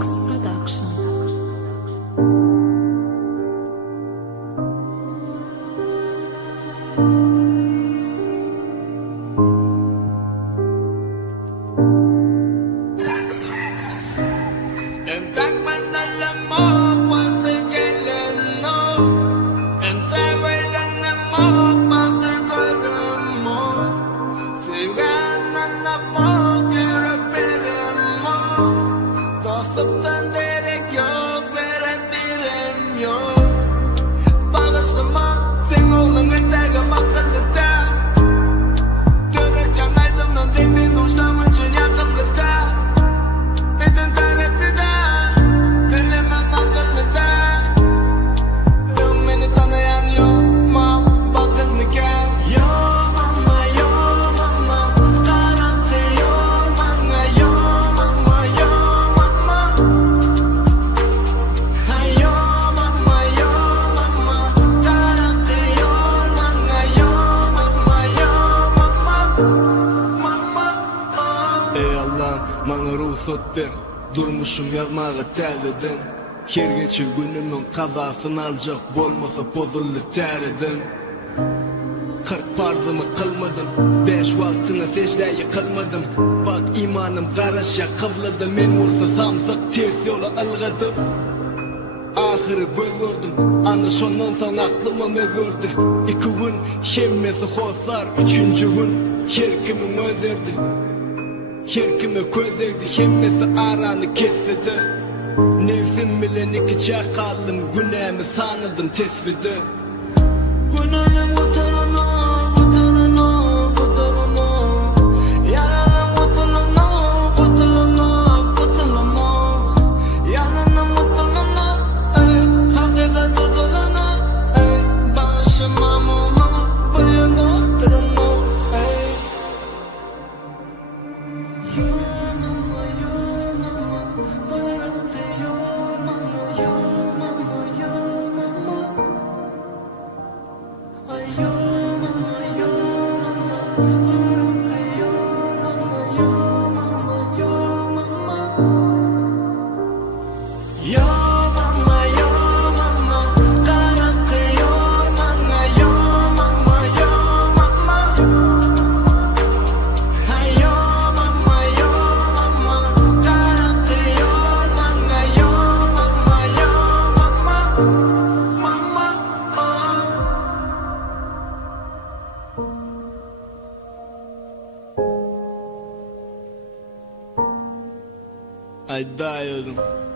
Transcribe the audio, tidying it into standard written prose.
Box Production. Bana ruhsat ver, durmuşum yazmağa terledim. Her geçen günümün kazasını alacak bolmasa bozulur terledim. 40 farzımı kılmadım, 5 vaktine secdeye kılmadım. Bak imanım karışa kıvladı, men olsa samsak ters yola ılgadım. Ahırı göz gördüm, ana şondan son aklıma mezördü. 2 gün hemmesi hosar, 3. gün her kimin özerdi. Her kime közeydi, hemmesi aranı kessedi. Nefsim bilen 2 çakalım, günahımı sanıdım tesvidi. Günahım utanana, utanana, utanana. Yaralım utanana, utanana, utanana. Yalanım utanana, ey, hakikat utanana, ey. Başıma mama, bir yerde oturana, ey. I died.